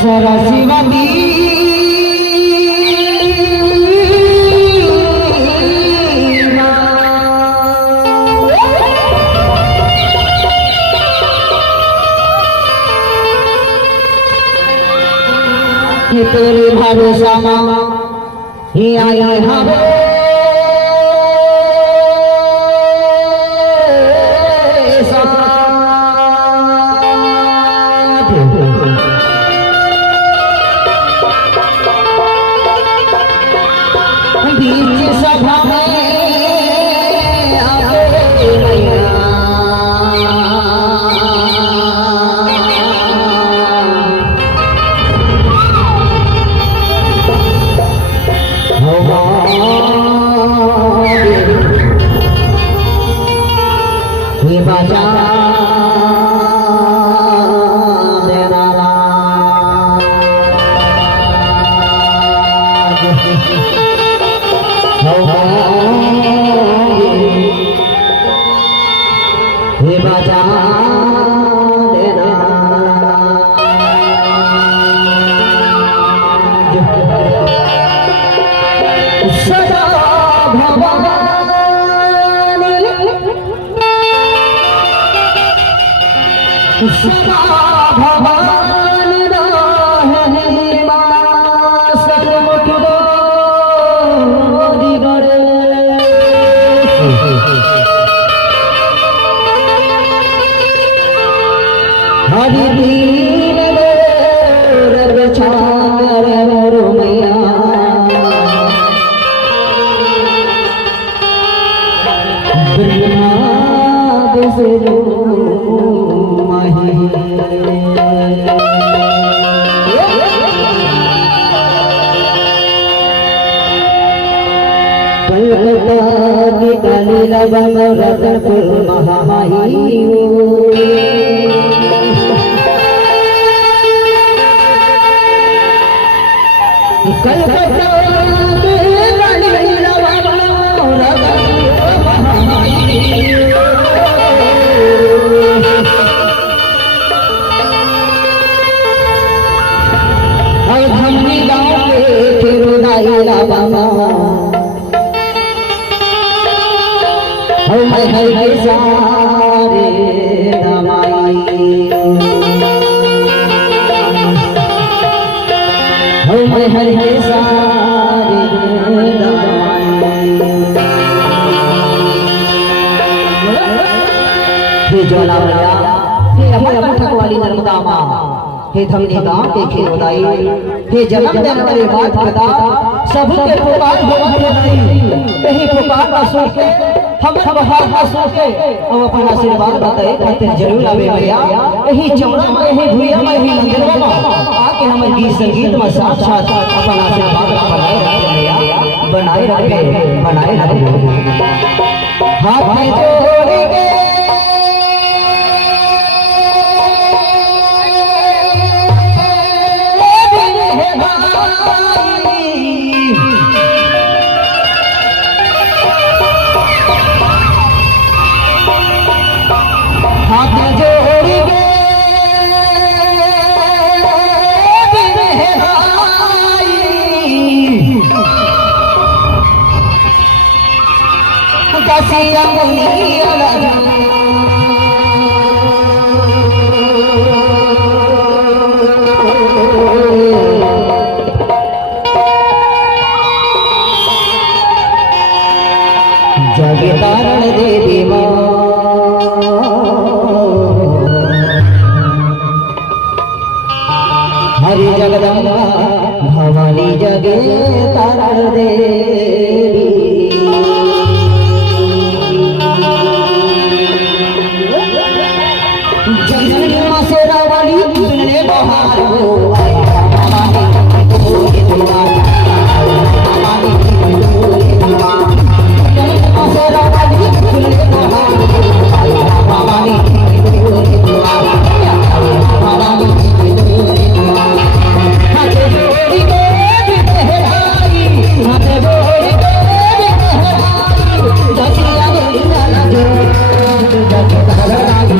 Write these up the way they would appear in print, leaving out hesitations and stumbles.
सरस्वती तेरे भरोसा ही आया हमें बीच सभा में ये बाजा ये बाजा देना सदा भवानी सदा भवानी रहे मां सतमुख दिगरे हरि दीन रब छार मैया महामाही कलकत्ता हमने गाँव के तिरुदाईला बाबा है सारे दमाई है सारे हे ज्वाला भैया हे अपने ठकवाली नर्मदा माँ हे थमने गाँव के खिलौदाई हे जन्म देने वाले बात कदा सब के पुकार यही पुकार का सुन के हम बहार का सुन के हम अपना आशीर्वाद बताए खातिर जरूर आवे भैया यही चमड़ा में यही भुइया में यही मंदिर में आके हम गीत संगीत में साथ साथ अपना आशीर्वाद बनाए रखे हाथ में जोड़ के जग तारण देवी माँ हरि जगदम्बा भवानी जगे तारण देवी जगदम्बा से रावाली बहार हो आए हमारे बोले दीवार हमारे बोले दीवार आसरा वाली फूले बहार हो आए हमारे बोले दीवार हमारे बोले दीवार हाथे जोड़ी के बहराई हाथे जोड़ी के बहराई दसिया बोलिया ना जो जग बहराई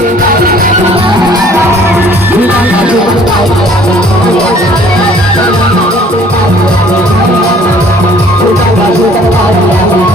Terima kasih.